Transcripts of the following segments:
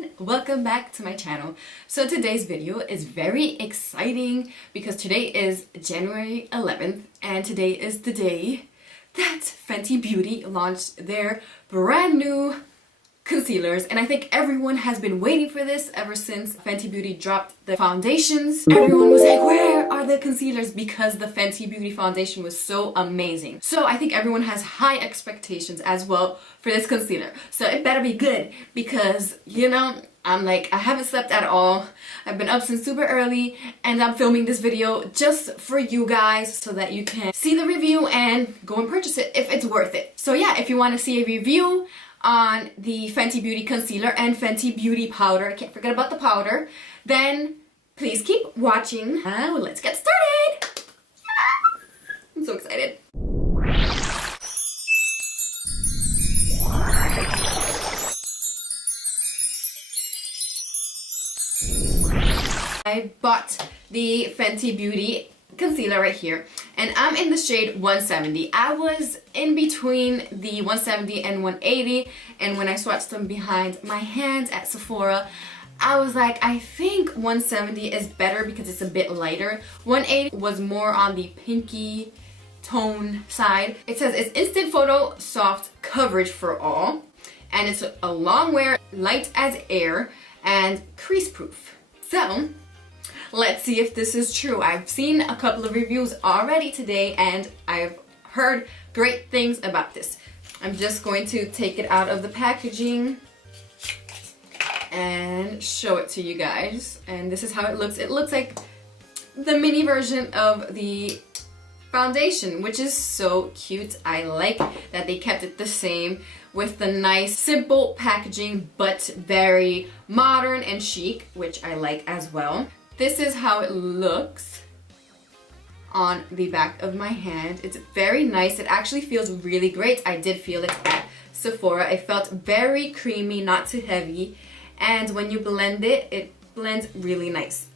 everyone, welcome back to my channel. So today's video is very exciting because today is January 11th and today is the day that Fenty Beauty launched their brand new concealers, and I think everyone has been waiting for this ever since Fenty Beauty dropped the foundations. Everyone was like, where are the concealers? Because the Fenty Beauty foundation was so amazing. So I think everyone has high expectations as well for this concealer. So it better be good because, you know, I haven't slept at all. I've been up since super early and I'm filming this video just for you guys so that you can see the review and go and purchase it if it's worth it. So yeah, if you want to see a review on the Fenty Beauty concealer and Fenty Beauty powder, I can't forget about the powder, then please keep watching. Now let's get started! Yeah! I'm so excited. I bought the Fenty Beauty concealer right here and I'm in the shade 170. I was in between the 170 and 180, and when I swatched them behind my hand at Sephora, I was like, I think 170 is better because it's a bit lighter. 180 was more on the pinky tone side. It says it's instant photo soft coverage for all, and it's a long wear, light as air, and crease proof. So let's see if this is true. I've seen a couple of reviews already today and I've heard great things about this. I'm just going to take it out of the packaging and show it to you guys. And this is how it looks. It looks like the mini version of the foundation, which is so cute. I like that they kept it the same with the nice simple packaging but very modern and chic, which I like as well. This is how it looks on the back of my hand. It's very nice. It actually feels really great. I did feel it at Sephora. It felt very creamy, not too heavy. And when you blend it, it blends really nice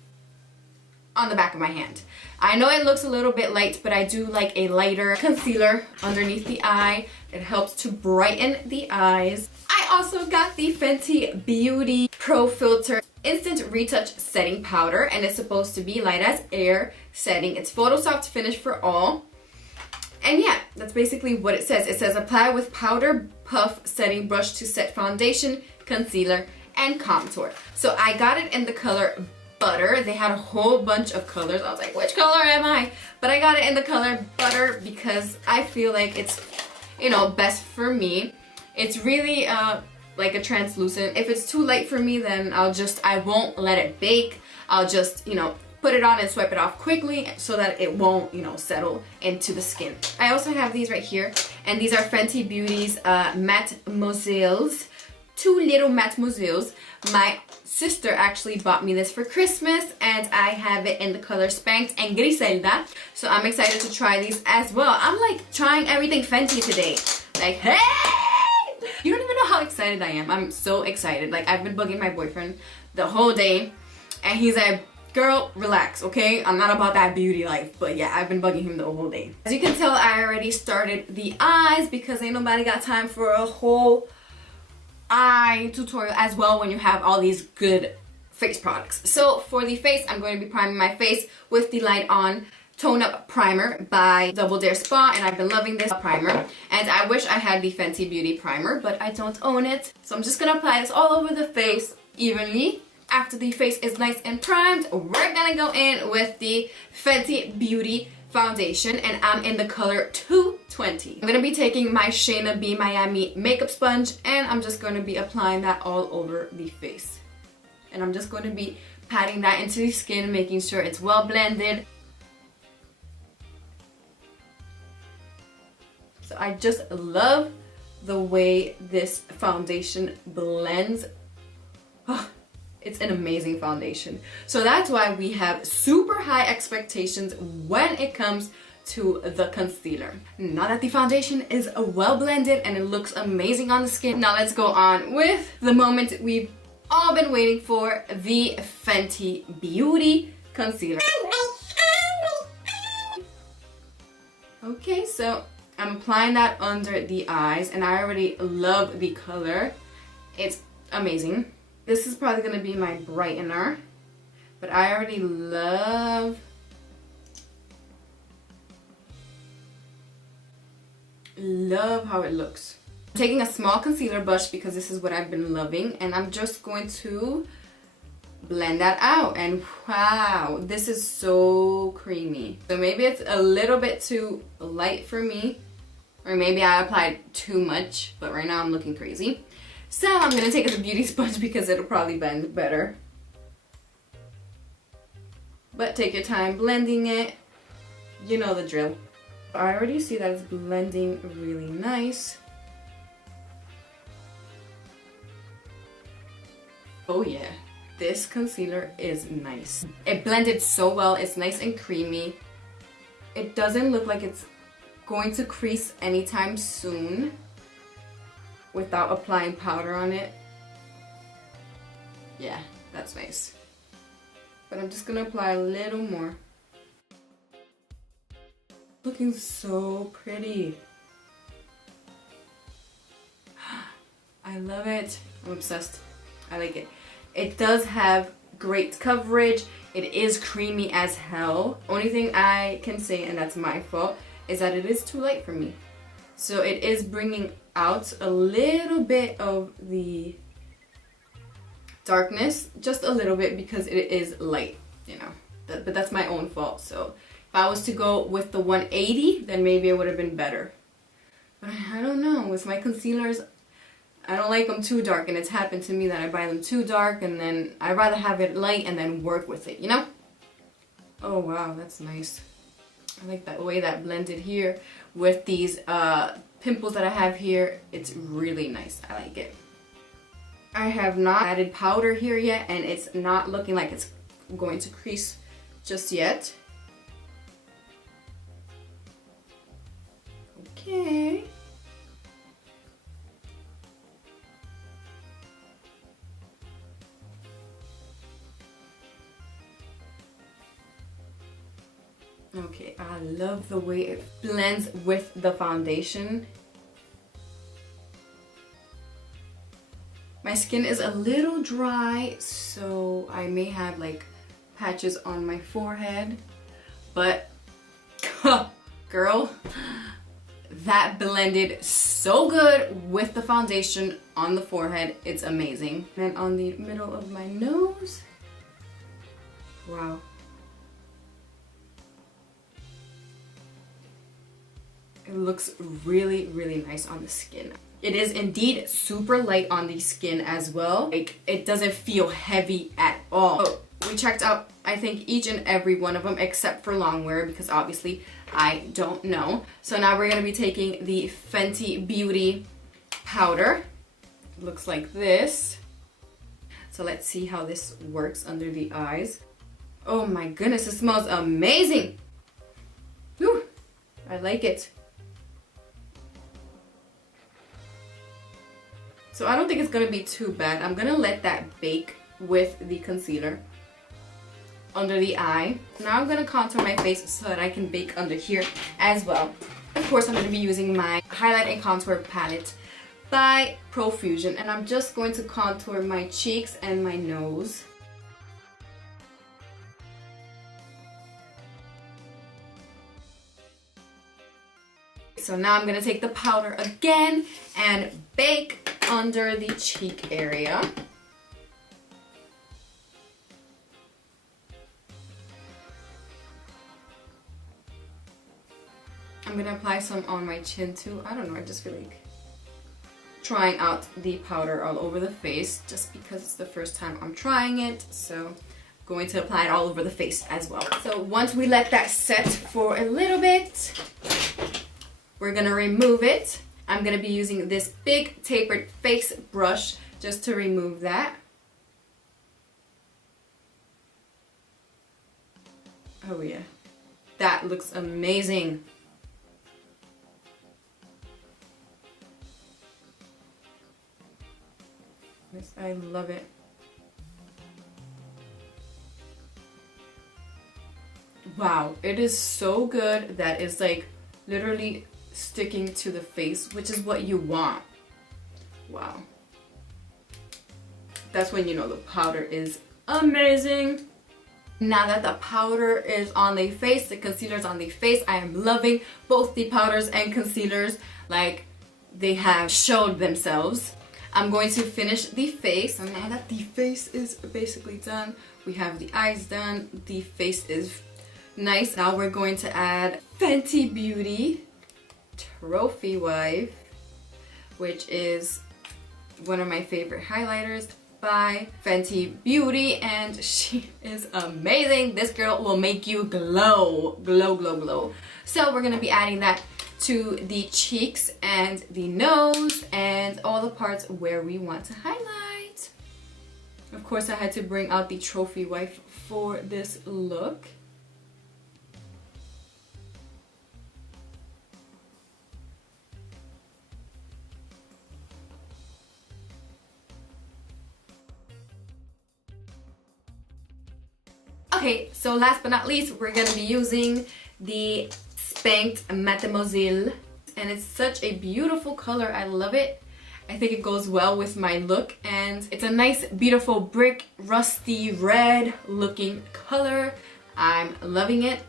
on the back of my hand. I know it looks a little bit light, but I do like a lighter concealer underneath the eye. It helps to brighten the eyes. I also got the Fenty Beauty Pro Filter Instant Retouch Setting Powder, and it's supposed to be light as air setting. It's photo soft finish for all. And yeah, that's basically what it says. It says apply with powder puff setting brush to set foundation, concealer, and contour. So I got it in the color Butter. They had a whole bunch of colors. I was like, which color am I? But I got it in the color Butter because I feel like it's, you know, best for me. It's really like a translucent. If it's too light for me, then I won't let it bake. I'll just, you know, put it on and swipe it off quickly so that it won't, you know, settle into the skin. I also have these right here, and these are Fenty Beauty's Matte Mousses. Two little Matte Mousses. My sister actually bought me this for Christmas, and I have it in the color Spanked and Griselda. So I'm excited to try these as well. I'm like trying everything Fenty today. Like, hey! You don't even know how excited I am. I'm so excited. Like, I've been bugging my boyfriend the whole day, and he's like, girl, relax, okay? I'm not about that beauty life, but yeah, I've been bugging him the whole day. As you can tell, I already started the eyes because ain't nobody got time for a whole eye tutorial as well when you have all these good face products. So for the face, I'm going to be priming my face with the Light On Tone Up Primer by Double Dare Spa, and I've been loving this primer. And I wish I had the Fenty Beauty primer, but I don't own it. So I'm just gonna apply this all over the face evenly. After the face is nice and primed, we're gonna go in with the Fenty Beauty foundation, and I'm in the color 220. I'm gonna be taking my Shayna B Miami makeup sponge, and I'm just gonna be applying that all over the face. And I'm just gonna be patting that into the skin, making sure it's well blended. So I just love the way this foundation blends. Oh, it's an amazing foundation. So that's why we have super high expectations when it comes to the concealer. Now that the foundation is well blended and it looks amazing on the skin, now let's go on with the moment we've all been waiting for, the Fenty Beauty concealer. Okay, so I'm applying that under the eyes, and I already love the color. It's amazing. This is probably going to be my brightener, but I already love how it looks. I'm taking a small concealer brush because this is what I've been loving, and I'm just going to blend that out. And wow, this is so creamy. So maybe it's a little bit too light for me, or maybe I applied too much, but right now I'm looking crazy. So I'm gonna take it as a beauty sponge because it'll probably blend better. But take your time blending it. You know the drill. I already see that it's blending really nice. Oh yeah, this concealer is nice. It blended so well. It's nice and creamy. It doesn't look like it's going to crease anytime soon without applying powder on it. Yeah, that's nice. But I'm just gonna apply a little more. Looking so pretty. I love it. I'm obsessed. I like it. It does have great coverage. It is creamy as hell. Only thing I can say, and that's my fault, is that it is too light for me. So it is bringing out a little bit of the darkness, just a little bit, because it is light, you know. But that's my own fault. So if I was to go with the 180, then maybe it would have been better. But I don't know. With my concealers, I don't like them too dark, and it's happened to me that I buy them too dark, and then I'd rather have it light and then work with it, you know? Oh wow, that's nice. I like that way that blended here with these pimples that I have here. It's really nice. I like it. I have not added powder here yet, and it's not looking like it's going to crease just yet. Okay. Okay, I love the way it blends with the foundation. My skin is a little dry, so I may have like patches on my forehead, but girl, that blended so good with the foundation on the forehead. It's amazing. And on the middle of my nose, wow. It looks really, really nice on the skin. It is indeed super light on the skin as well. Like, it doesn't feel heavy at all. So we checked out, I think, each and every one of them except for long wear, because obviously I don't know. So now we're gonna be taking the Fenty Beauty powder. It looks like this. So let's see how this works under the eyes. Oh my goodness, it smells amazing. Whew, I like it. So I don't think it's gonna be too bad. I'm gonna let that bake with the concealer under the eye. Now I'm gonna contour my face so that I can bake under here as well. Of course, I'm gonna be using my highlight and contour palette by Profusion, and I'm just going to contour my cheeks and my nose. So now I'm gonna take the powder again and bake under the cheek area. I'm gonna apply some on my chin too. I don't know, I just feel like trying out the powder all over the face just because it's the first time I'm trying it. So I'm going to apply it all over the face as well. So once we let that set for a little bit, we're gonna remove it. I'm gonna be using this big tapered face brush just to remove that. Oh yeah, that looks amazing. Yes, I love it. Wow, it is so good that it's like literally sticking to the face, which is what you want. Wow. that's when you know the powder is amazing. Now that the powder is on the face, the concealer's on the face, I am loving both the powders and concealers. Like, they have showed themselves. I'm going to finish the face. And now that the face is basically done, we have the eyes done, the face is nice. Now we're going to add Fenty Beauty Trophy Wife, which is one of my favorite highlighters by Fenty Beauty, and she is amazing. This girl will make you glow, glow, glow, glow. So we're gonna be adding that to the cheeks and the nose and all the parts where we want to highlight. Of course, I had to bring out the Trophy Wife for this look. Okay, so last but not least, we're gonna be using the Spanked Mademoiselle, and it's such a beautiful color. I love it. I think it goes well with my look, and it's a nice, beautiful brick, rusty red looking color. I'm loving it.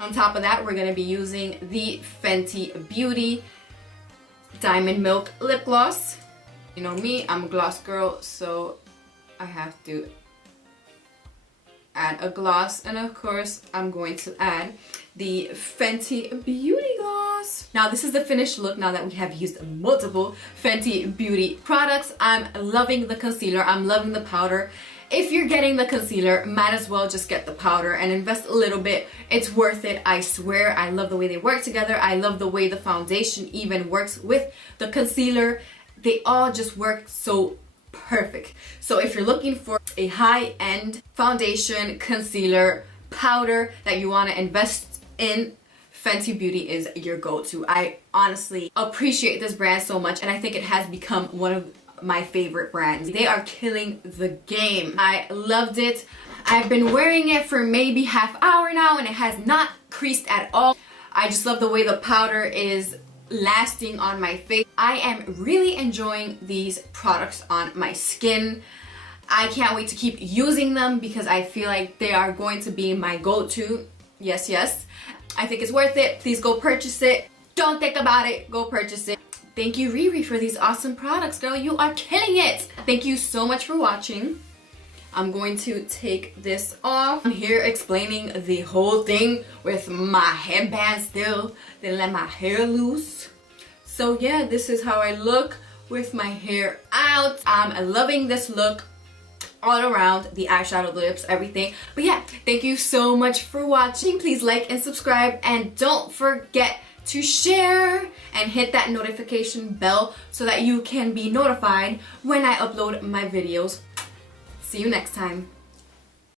On top of that, we're going to be using the Fenty Beauty Diamond Milk Lip Gloss. You know me, I'm a gloss girl, so I have to add a gloss. And of course, I'm going to add the Fenty Beauty Gloss. Now, this is the finished look now that we have used multiple Fenty Beauty products. I'm loving the concealer. I'm loving the powder. If you're getting the concealer, might as well just get the powder and invest a little bit. It's worth it, I swear. I love the way they work together. I love the way the foundation even works with the concealer. They all just work so perfect. So if you're looking for a high-end foundation, concealer, powder that you want to invest in, Fenty Beauty is your go-to. I honestly appreciate this brand so much, and I think it has become one of my favorite brands. They are killing the game. I loved it. I've been wearing it for maybe half hour now, and it has not creased at all. I just love the way the powder is lasting on my face. I am really enjoying these products on my skin. I can't wait to keep using them because I feel like they are going to be my go-to. Yes, yes. I think it's worth it. Please go purchase it. Don't think about it. Go purchase it. Thank you, Riri, for these awesome products, girl. You are killing it. Thank you so much for watching. I'm going to take this off. I'm here explaining the whole thing with my headband still. Then let my hair loose. So yeah, this is how I look with my hair out. I'm loving this look all around, the eyeshadow, the lips, everything. But yeah, thank you so much for watching. Please like and subscribe, and don't forget to share and hit that notification bell so that you can be notified when I upload my videos. See you next time.